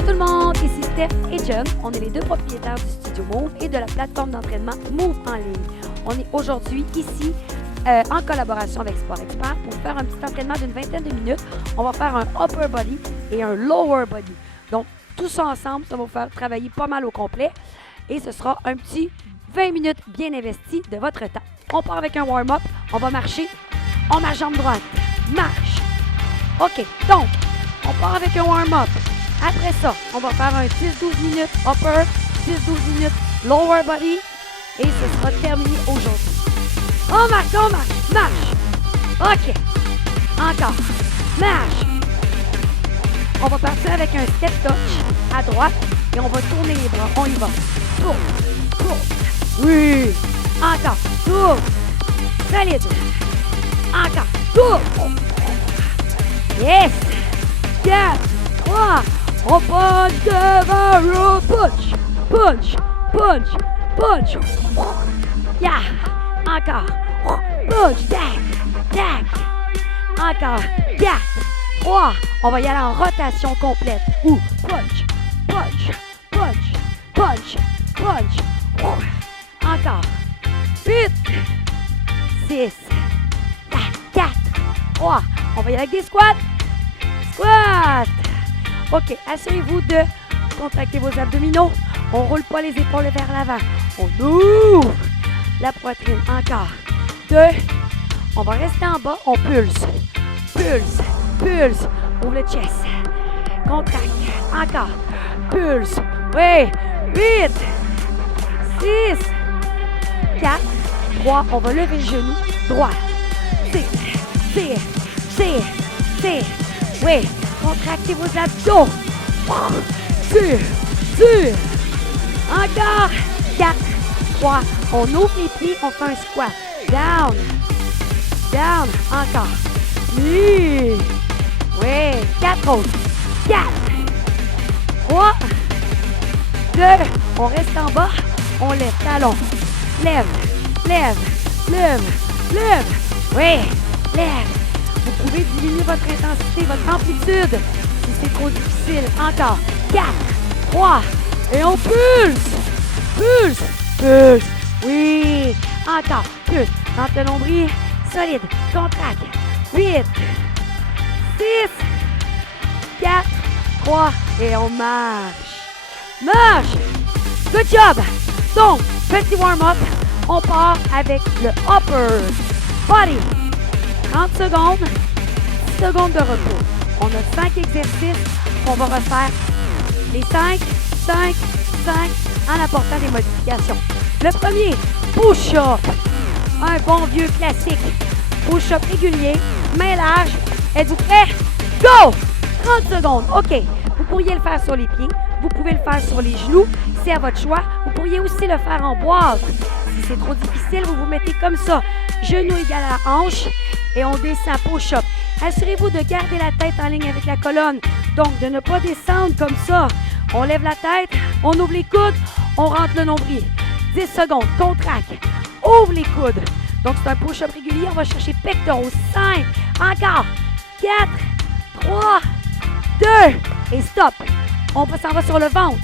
Bonjour tout le monde, ici Steph et John. On est les deux propriétaires du studio Move et de la plateforme d'entraînement Move en ligne. On est aujourd'hui ici en collaboration avec Sport Expert pour faire un petit entraînement d'une vingtaine de minutes. On va faire un upper body et un lower body. Donc, tout ça ensemble, ça va vous faire travailler pas mal au complet et ce sera un petit 20 minutes bien investi de votre temps. On part avec un warm-up, on va marcher, on marche jambe droite, marche. OK, donc, on part avec un warm-up. Après ça, on va faire un 10-12 minutes upper, 10-12 minutes lower body et ce sera terminé aujourd'hui. On marche, marche. OK, encore, marche. On va partir avec un step touch à droite et on va tourner les bras. On y va. Tourne. Oui. Encore, tourne. Solide. Encore, tourne. Yes. 4, 3, on punch devant, punch. Yeah. Encore. Punch, tac. Encore. 4, 3. On va y aller en rotation complète. Punch. Encore. 8, 6, 4, 3. On va y aller avec des squats. OK, assurez-vous de contracter vos abdominaux. On ne roule pas les épaules vers l'avant. On ouvre la poitrine. Encore. 2. On va rester en bas. On pulse. Ouvre le chest. Contracte. Encore. Pulse. Oui. 8. 6. 4. 3. On va lever le genou. Droit. Tire. Oui. Contractez vos abdos. Tire. Encore. 4, 3. On ouvre les pieds. On fait un squat. Down. Encore. Oui. 4 autres. 4, 3, 2. On reste en bas. On lève. Talon. Lève. Oui. Lève. Vous pouvez diminuer votre intensité, votre amplitude si c'est trop difficile. Encore. 4, 3. Et on pulse. Oui. Encore. Pulse. Rentre le nombril. Solide. Contracte. 8, 6, 4, 3. Et on marche. Good job. Donc, petit warm-up. On part avec le upper body. 30 secondes, 10 secondes de repos. On a 5 exercices qu'on va refaire. Les 5 en apportant des modifications. Le premier, push-up. Un bon vieux classique. Push-up régulier, main large. Êtes-vous prêts? Go! 30 secondes. OK. Vous pourriez le faire sur les pieds. Vous pouvez le faire sur les genoux. C'est à votre choix. Vous pourriez aussi le faire en boîte. Si c'est trop difficile, vous vous mettez comme ça. Genou égal à hanche. Et on descend, push-up. Assurez-vous de garder la tête en ligne avec la colonne. Donc, de ne pas descendre comme ça. On lève la tête, on ouvre les coudes, on rentre le nombril. 10 secondes, contracte. Ouvre les coudes. Donc, c'est un push-up régulier. On va chercher pectoraux. 5, encore. 4, 3, 2, et stop. On s'en va sur le ventre.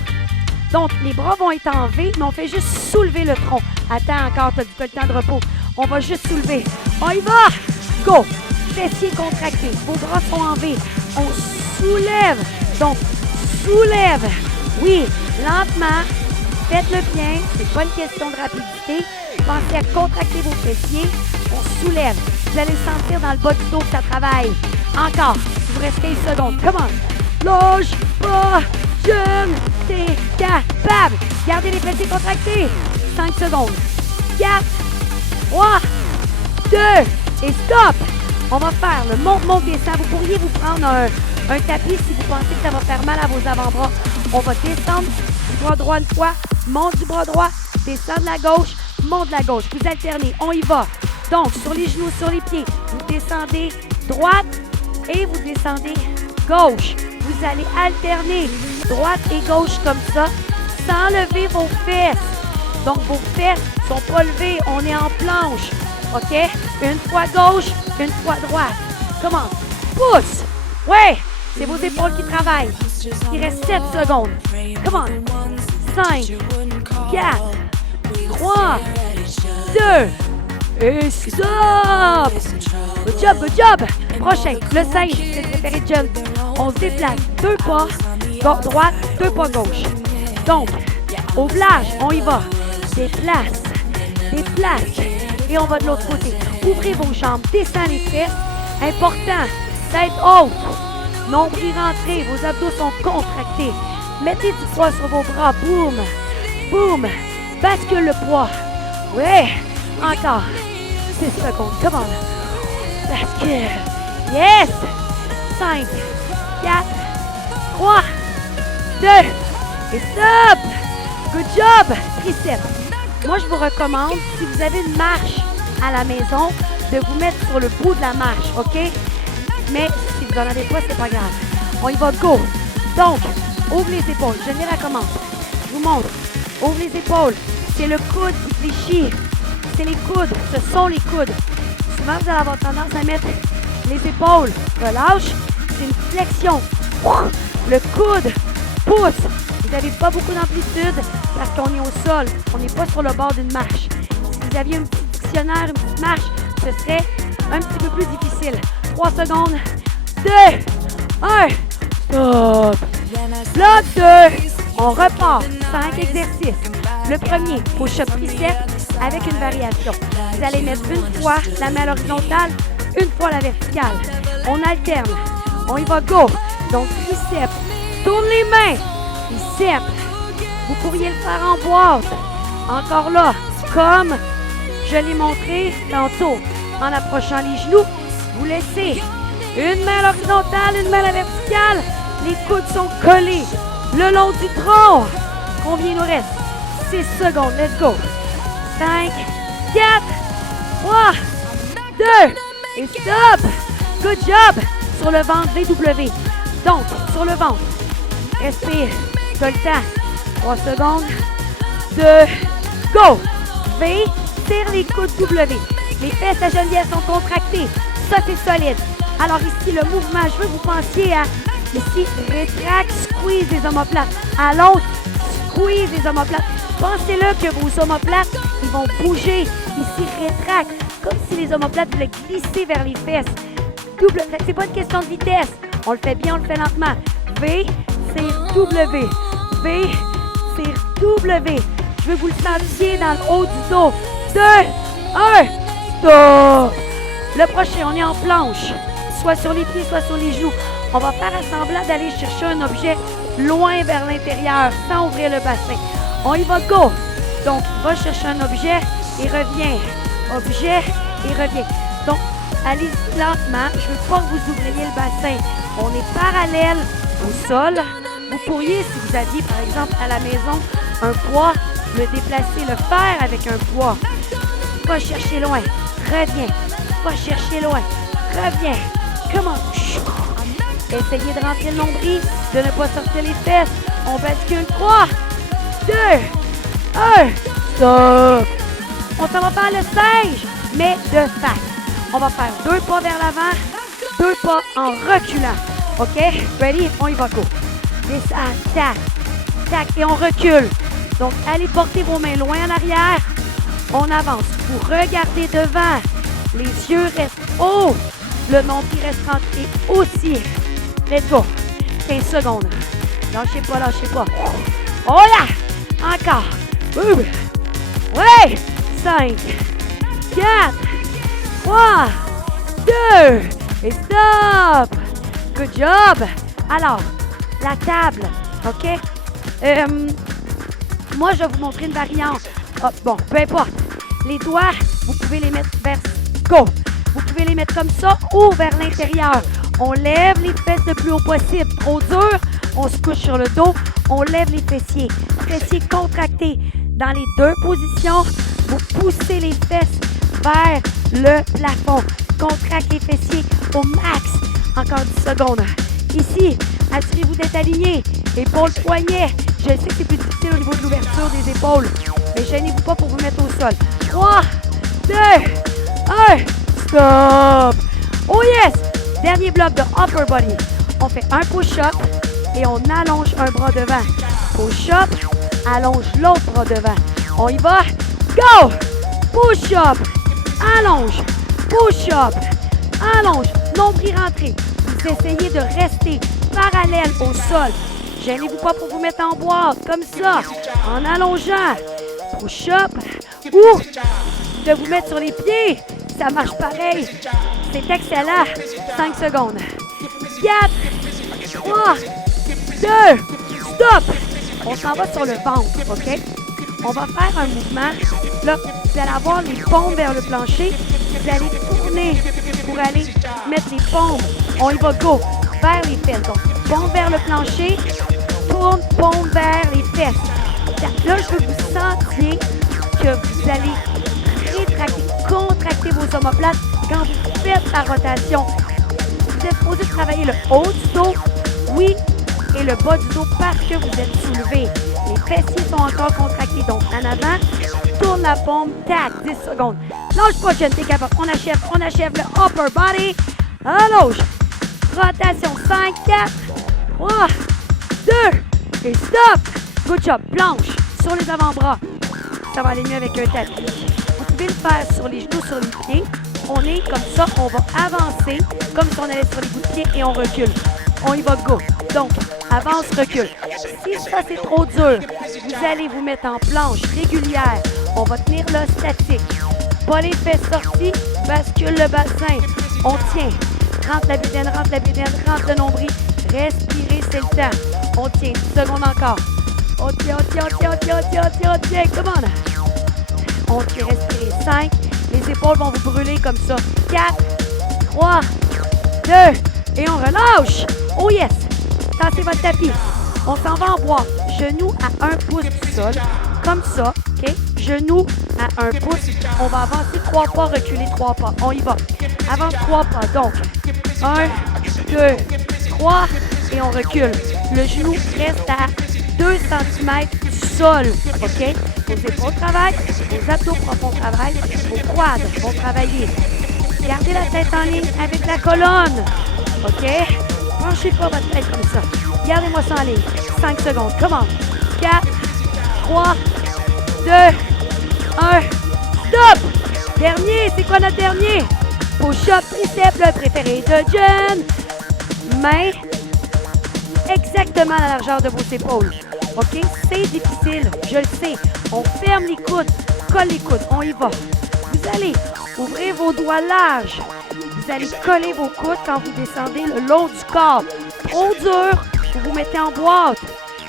Donc, les bras vont être en V, mais on fait juste soulever le tronc. Attends encore, tu as le temps de repos. On va juste soulever. On y va! Go! Fessiers contractés. Vos bras sont en V. On soulève. Donc, soulève. Oui, lentement. Faites-le bien. C'est pas une question de rapidité. Pensez à contracter vos fessiers. On soulève. Vous allez le sentir dans le bas du dos que ça travaille. Encore. Il vous reste 15 secondes. Come on. Lâche pas. Jeune. T'es capable. Gardez les fessiers contractés. 5 secondes. 4, 3, 2, et stop! On va faire le monte-descend. Vous pourriez vous prendre un tapis si vous pensez que ça va faire mal à vos avant-bras. On va descendre du bras droit une fois, monte du bras droit, descend de la gauche, monte de la gauche. Vous alternez, on y va. Donc, sur les genoux, sur les pieds, vous descendez droite et vous descendez gauche. Vous allez alterner droite et gauche comme ça, sans lever vos fesses. Donc, vos fesses ne sont pas levées, on est en planche. OK? Une fois gauche, une fois droite. Commence. Pousse. Ouais, c'est vos épaules qui travaillent. Il reste 7 secondes. Come on. 5, 4, 3, 2, et stop! Good job, good job! Prochain, le singe, c'est le préféré de John. On se déplace 2 pas droite, 2 pas gauche. Donc, au village, on y va. Déplace, déplace. Et on va de l'autre côté. Ouvrez vos jambes, descendez les fesses. Important, tête haute. Nombril rentré, vos abdos sont contractés. Mettez du poids sur vos bras. Boum, boum. Bascule le poids. Ouais, encore. 6 secondes, come on. Bascule. Yes! 5, 4, 3, 2, et stop! Good job! Triceps. Moi, je vous recommande, si vous avez une marche à la maison, de vous mettre sur le bout de la marche, OK? Mais si vous n'en avez pas, c'est pas grave. On y va, go! Donc, ouvre les épaules. Je les recommande. Je vous montre. Ouvre les épaules. C'est le coude qui fléchit. C'est les coudes. Ce sont les coudes. Souvent, vous allez avoir tendance à mettre les épaules. Relâche. C'est une flexion. Le coude pousse. Vous n'avez pas beaucoup d'amplitude parce qu'on est au sol. On n'est pas sur le bord d'une marche. Si vous aviez un petit dictionnaire, une petite marche, ce serait un petit peu plus difficile. 3 secondes. 2, 1. Stop. Bloc 2. On repart. 5 exercices. Le premier, push-up triceps avec une variation. Vous allez mettre une fois la main à l'horizontale, une fois la verticale. On alterne. On y va, go. Donc, triceps. Tourne les mains. Triceps. Vous pourriez le faire en boîte. Encore là, comme je l'ai montré tantôt. En approchant les genoux, vous laissez une main à l'horizontale, une main à la verticale. Les coudes sont collés le long du tronc. Combien il nous reste? 6 secondes. Let's go. 5, 4, 3, 2, et stop. Good job. Sur le ventre, VW. Donc, sur le ventre. Respire. Tu as le temps. 3 secondes. 2, go. V, tire les coudes W. Les fesses à Geneviève sont contractées. Ça, c'est solide. Alors ici, le mouvement, je veux que vous pensiez à, ici, rétract, squeeze les omoplates. À l'autre, squeeze les omoplates. Pensez-le que vos omoplates, ils vont bouger. Ici, rétract. Comme si les omoplates voulaient glisser vers les fesses. Double, c'est pas une question de vitesse. On le fait bien, on le fait lentement. V, c'est W. V, c'est W. Je veux que vous le sentiez dans le haut du dos. 2, 1, stop. Le prochain, on est en planche. Soit sur les pieds, soit sur les genoux. On va faire semblant d'aller chercher un objet loin vers l'intérieur, sans ouvrir le bassin. On y va, go. Donc, va chercher un objet et reviens. Objet et reviens. Donc, allez-y lentement. Je ne veux pas que vous ouvriez le bassin. On est parallèle au sol. Vous pourriez, si vous aviez, par exemple, à la maison, un poids, le déplacer, le faire avec un poids. Va chercher loin. Reviens. Va chercher loin. Reviens. Come on. Essayez de rentrer le nombril, de ne pas sortir les fesses. On bascule. 3, 2, 1. Stop. On s'en va faire le singe, mais de face. On va faire 2 pas vers l'avant, 2 pas en reculant. OK? Ready? On y va, go. Tac, tac, et on recule. Donc, allez porter vos mains loin en arrière. On avance. Vous regardez devant. Les yeux restent hauts. Le nombril reste rentré aussi. Let's go. 15 secondes. Lâchez pas, lâchez pas. Oh là! Encore. Ouais! 5, 4, 3, 2, et stop! Good job! Alors, la table, OK? Moi, je vais vous montrer une variante. Oh, bon, peu importe. Les doigts, vous pouvez les mettre vers... Go! Vous pouvez les mettre comme ça ou vers l'intérieur. On lève les fesses le plus haut possible. Trop dur, on se couche sur le dos. On lève les fessiers. Fessiers contractés. Dans les 2 positions, vous poussez les fesses vers le plafond. Contracte les fessiers au max. Encore 10 secondes. Ici, assurez-vous d'être aligné. Épaules, poignets. Je sais que c'est plus difficile au niveau de l'ouverture des épaules. Mais gênez-vous pas pour vous mettre au sol. 3, 2, 1. Stop. Oh yes! Dernier bloc de upper body. On fait un push-up, et on allonge un bras devant. Push-up, allonge l'autre bras devant. On y va. Go! Push-up, allonge, push-up, allonge, nombril rentré. Vous essayez de rester parallèle au sol. Gênez-vous pas pour vous mettre en boîte, comme ça, en allongeant. Push-up ou de vous mettre sur les pieds. Ça marche pareil. C'est excellent. 5 secondes. 4, 3, 2, stop. On s'en va sur le ventre, OK? On va faire un mouvement. Là, vous allez avoir les paumes vers le plancher. Vous allez tourner pour aller mettre les paumes. On y va, go, vers les fesses. Donc, paume vers le plancher. Tourne, paume vers les fesses. Là, je veux que vous sentiez que vous allez rétracter, contracter vos omoplates quand vous faites la rotation. Vous êtes supposé travailler le haut du dos, oui, et le bas du dos parce que vous êtes soulevé. Les fessiers sont encore contractés, donc en avant, tourne la paume, tac, 10 secondes. Lâche pas, Jen, t'es capable. On achève le upper body. Allonge. Rotation, 5, 4, 3, 2, et stop. Good job. Planche sur les avant-bras. Ça va aller mieux avec un tapis. Vous pouvez le faire sur les genoux, sur les pieds. On est comme ça, on va avancer comme si on allait sur les bouts de pied et on recule. On y va, go. Donc, avance, recule. Si ça c'est trop dur, vous allez vous mettre en planche régulière. On va tenir là statique. Pas les fesses sorties, bascule le bassin. On tient. Rentre la bédaine, rentre le nombril. Respirez, c'est le temps. On tient, 10 secondes encore. On tient. Come on. On tient, respirez. 5. Les épaules vont vous brûler comme ça. 4, 3, 2, et on relâche. Oh yes! Tassez votre tapis. On s'en va en boîte. Genoux à 1 pouce du sol. Comme ça, OK? Genoux à 1 pouce. On va avancer 3 pas, reculer 3 pas. On y va. Avance 3 pas. Donc, 1, 2, 3, et on recule. Le genou reste à 2 cm du sol. OK? Vos épaules travaillent, vos abdos profonds travaillent, vos quads vont travailler. Gardez la tête en ligne avec la colonne. OK? Penchez pas votre tête comme ça. Gardez-moi ça en ligne. 5 secondes. Comment? 4, 3, 2, 1. Stop! Dernier, c'est quoi notre dernier? Push-up, triceps, le préféré de Jen. Main exactement à la largeur de vos épaules. OK? C'est difficile, je le sais. On ferme les coudes, colle les coudes, on y va. Vous allez ouvrir vos doigts larges. Vous allez coller vos coudes quand vous descendez le long du corps. Trop dur, vous vous mettez en boîte.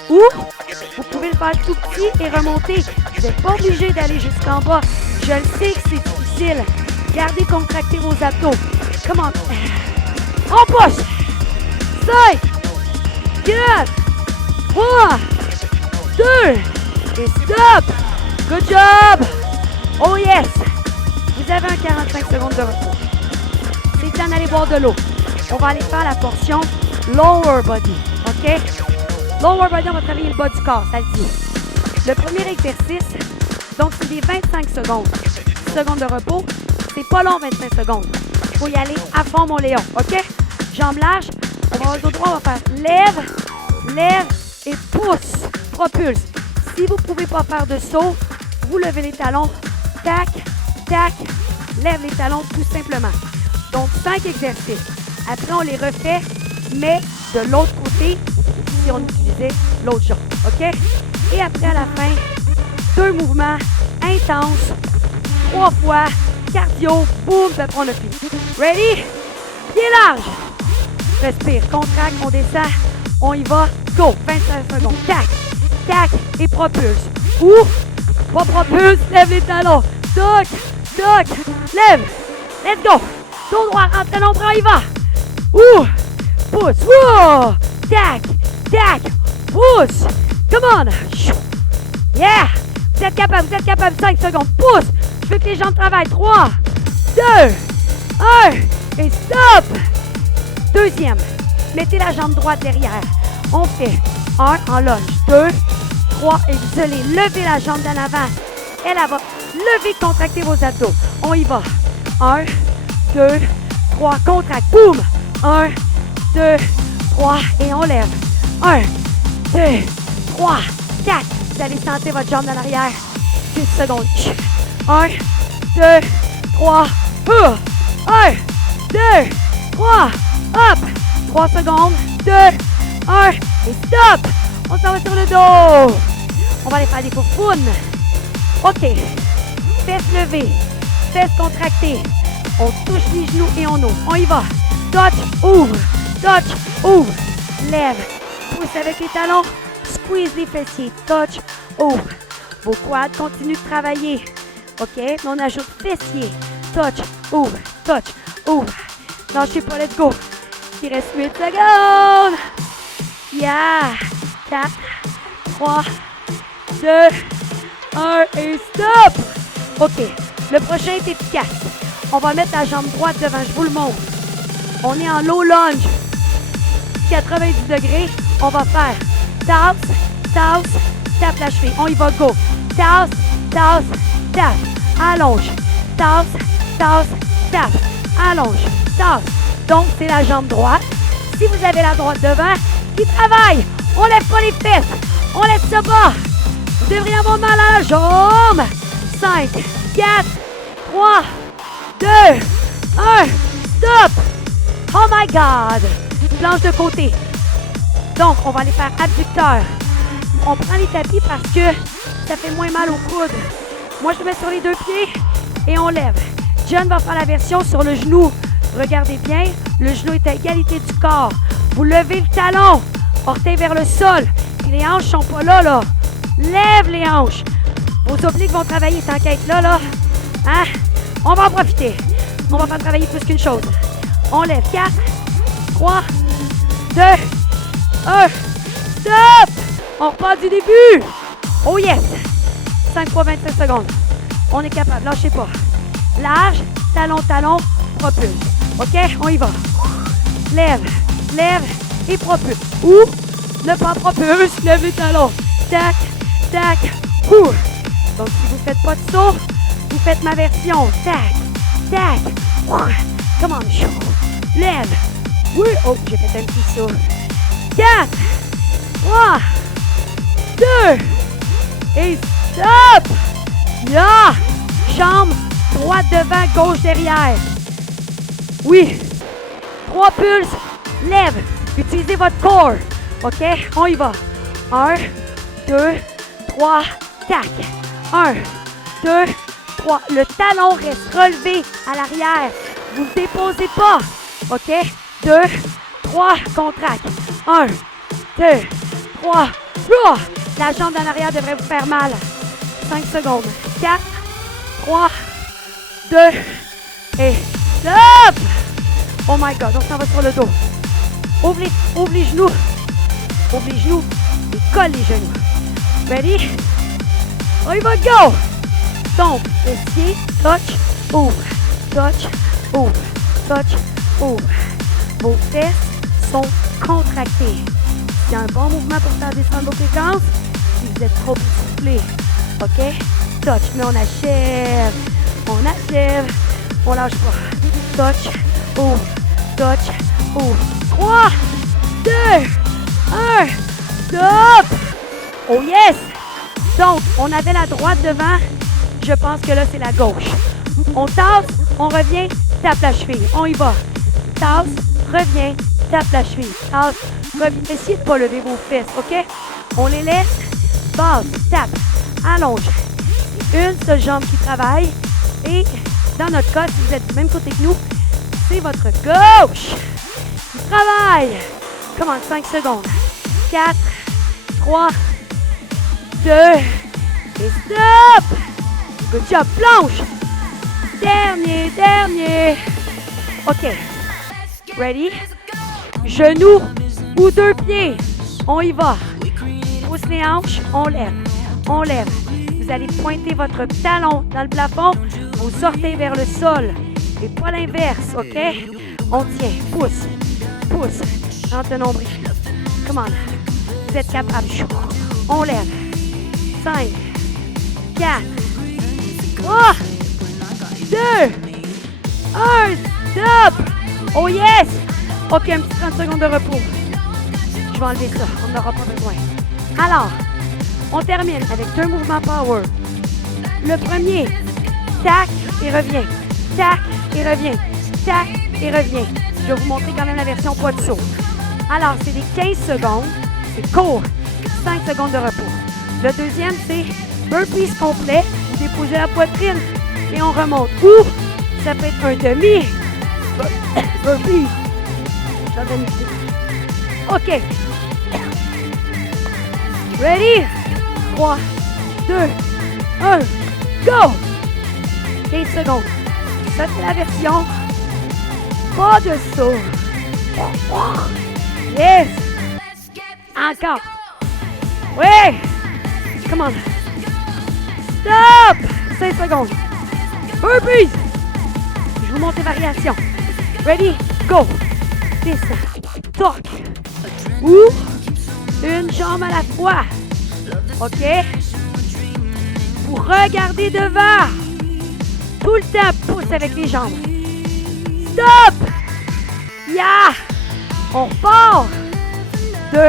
Ou vous pouvez le faire tout petit et remonter. Vous n'êtes pas obligé d'aller jusqu'en bas. Je le sais que c'est difficile. Gardez contracter vos abdos. Comment? On pousse. 5, 4, 3, 2, et stop! Good job! Oh yes! Vous avez un 45 secondes de repos. C'est le temps d'aller boire de l'eau. On va aller faire la portion lower body. OK? Lower body, on va travailler le bas du corps, ça le dit. Le premier exercice, donc c'est des 25 secondes. 10 secondes de repos. C'est pas long, 25 secondes. Il faut y aller à fond, mon Léon. OK? Jambes larges. On va avoir le dos droit, on va faire lève et pousse. Propulse. Si vous ne pouvez pas faire de saut, vous levez les talons. Tac, tac. Lève les talons tout simplement. Donc, 5 exercices. Après, on les refait, mais de l'autre côté, si on utilisait l'autre jambe. OK? Et après, à la fin, 2 mouvements intenses, 3 fois, cardio, boum, puis après on a fini. Ready? Pied large. Respire, contracte, on descend, on y va, go, 25 secondes. Tac, tac, et propulse. Ou, pas propulse, lève les talons. Toc, toc, lève. Let's go. Dos droit, rentre l'ombre, on y va. Ouh, pousse, ouh, tac, tac, pousse. Come on. Yeah. Vous êtes capable, 5 secondes. Pousse. Je veux que les jambes travaillent. 3, 2, 1, et stop. Deuxième, mettez la jambe droite derrière. On fait 1 en lunge, 2, 3, et vous allez lever la jambe d'en avant. Elle va lever, contracter vos abdos. On y va. 1, 2, 3, contracte. Boum. 1, 2, 3, et on lève. 1, 2, 3, 4. Vous allez sentir votre jambe dans l'arrière. 10 secondes. 1, 2, 3. 1, 2, 3. Hop. 3 secondes. 2, 1. Et stop. On s'en va sur le dos. On va aller faire des foufounes. OK. Fesses levées. Fesses contractées. On touche les genoux et on ouvre. On y va. Touch, ouvre. Touch, ouvre. Lève. Pousse avec les talons. Squeeze les fessiers. Touch, ouvre. Vos quads continuent de travailler. OK? On ajoute fessiers. Touch, ouvre. Touch, ouvre. Lâchez pas, let's go. Il reste 8 secondes. Yeah. 4, 3, 2, 1 et stop. OK. Le prochain est efficace. On va mettre la jambe droite devant, je vous le montre. On est en low lunge. 90 degrés. On va faire tasse, tasse, tape la cheville. On y va, go. Tasse, tasse, tape. Allonge. Tasse, tasse, tape. Allonge. Tasse. Donc, c'est la jambe droite. Si vous avez la droite devant, qui travaille. On lève pas les fesses. On laisse ça bas. Vous devriez avoir mal à la jambe. 5, 4, 3, 2, 1. Stop. Oh my God. Planche de côté. Donc, on va aller faire abducteur. On prend les tapis parce que ça fait moins mal au coude. Moi, je le mets sur les deux pieds et on lève. John va faire la version sur le genou. Regardez bien, le genou est à égalité du corps. Vous levez le talon, orteil vers le sol. Puis les hanches sont pas là, là. Lève les hanches. Vos obliques vont travailler, t'inquiète là. Hein? On va en profiter. On va faire travailler plus qu'une chose. On lève. 4, 3, 2, 1. Stop! On repart du début. Oh yes! 5 fois 25 secondes. On est capable, lâchez pas. Large, talon, talon, propulse. OK? On y va. Lève, lève et propulse. Ou, ne pas propulse, lève les talons. Tac, tac, ouh. Donc, si vous ne faites pas de saut, vous faites ma version. Tac, tac, ouh. Come on, lève. Oui, oh, j'ai fait un petit saut. 4, 3, 2, et stop! Là, jambe droite devant, gauche derrière. Oui. 3 pulses, lève. Utilisez votre corps. OK? On y va. 1, 2, 3, tac. 1, 2, 3. Le talon reste relevé à l'arrière. Vous ne déposez pas. OK? 2, 3, contracte. 1, 2, 3, la jambe dans l'arrière devrait vous faire mal. 5 secondes. 4, 3, 2, et stop! Oh my God, on s'en va sur le dos. Ouvre les genoux. Ouvre les genoux et colle les genoux. Ready? On y va, go! Donc, fessier, touch, ouvre. Touch, ouvre. Touch, ouvre. Vos fesses sont contractées. C'est un bon mouvement pour faire descendre vos fréquences. Si vous êtes trop essoufflé, OK? Touch, mais on achève. On achève. On lâche pas. Touch, ouvre. Touch, ouvre. 3, 2, 1. Stop! Oh yes! Donc, on avait la droite devant. Je pense que là, c'est la gauche. On tasse, on revient, tape la cheville. On y va. Tasse, revient, tape la cheville. Tasse, revient. Essayez de ne pas lever vos fesses, OK? On les laisse. Base, tape, allonge. Une seule jambe qui travaille. Et dans notre cas, si vous êtes du même côté que nous, c'est votre gauche qui travaille. Commence 5 secondes. 4, 3, 2, et stop! Good job, planche! Dernier. OK. Ready? Genoux ou 2 pieds. On y va. Pousse les hanches, on lève. On lève. Vous allez pointer votre talon dans le plafond. Vous sortez vers le sol. Et pas l'inverse, OK? On tient. Pousse. Rentre le nombril. Come on. Vous êtes capable. On lève. 5, 4, 3, 2, 1, stop! Oh yes! OK, un petit 30 secondes de repos. Je vais enlever ça. On n'aura pas besoin. Alors, on termine avec 2 mouvements power. Le premier, tac et reviens. Tac et reviens. Tac et reviens. Je vais vous montrer quand même la version poids de saut. Alors, c'est des 15 secondes. C'est court. 5 secondes de repos. Le deuxième, c'est burpees complet. Vous déposez la poitrine et on remonte. Ou ça peut être un demi. Burpees. OK. Ready? 3, 2, 1, go! 15 secondes. Ça, c'est la version pas de saut. Yes! Encore. Oui! Come on. Stop! 5 secondes. Burpees! Je vous montre les variations. Ready? Go! Descends. Toc. Ou une jambe à la fois. OK? Vous regardez devant. Tout le temps, pousse avec les jambes. Stop! Yeah! On repart. 2,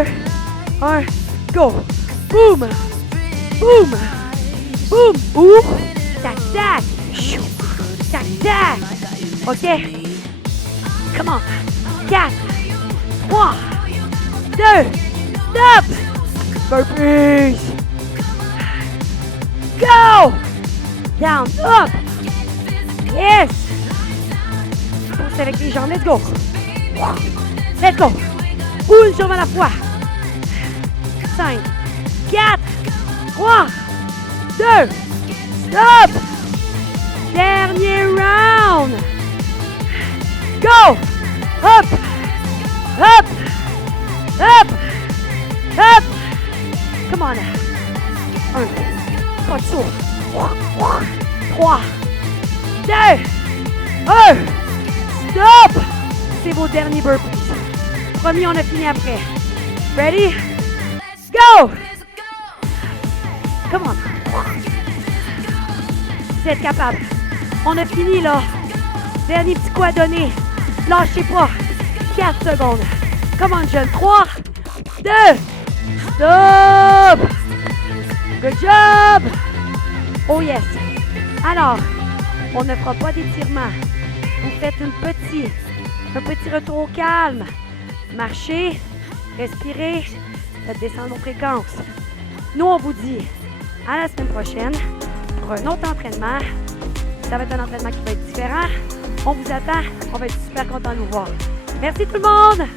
1, go! Boum! Boum! Boum! Ou tac, tac! Chou. Tac, tac! OK? Come on! 4, 3, 2, stop! Burpees! Go! Down, up! Yes! Pousse avec les jambes, let's go! Let's go! Une jambe à la fois! 5, 4, 3, 2, stop! Dernier round! Go! Up! Up! Up! Up! Come on! 1, pas de saut. 3, 2, 1, stop! C'est vos derniers burpees. Promis, on a fini après. Ready? Go! Come on! Vous êtes capable. On a fini là. Dernier petit coup à donner. Lâchez pas. 4 secondes. Come on, jeune. 3, 2, stop! Good job! Oh yes! Alors, on ne fera pas d'étirement. Vous faites un petit retour au calme. Marchez, respirez, faites descendre vos fréquences. Nous, on vous dit à la semaine prochaine pour un autre entraînement. Ça va être un entraînement qui va être différent. On vous attend. On va être super content de vous voir. Merci tout le monde!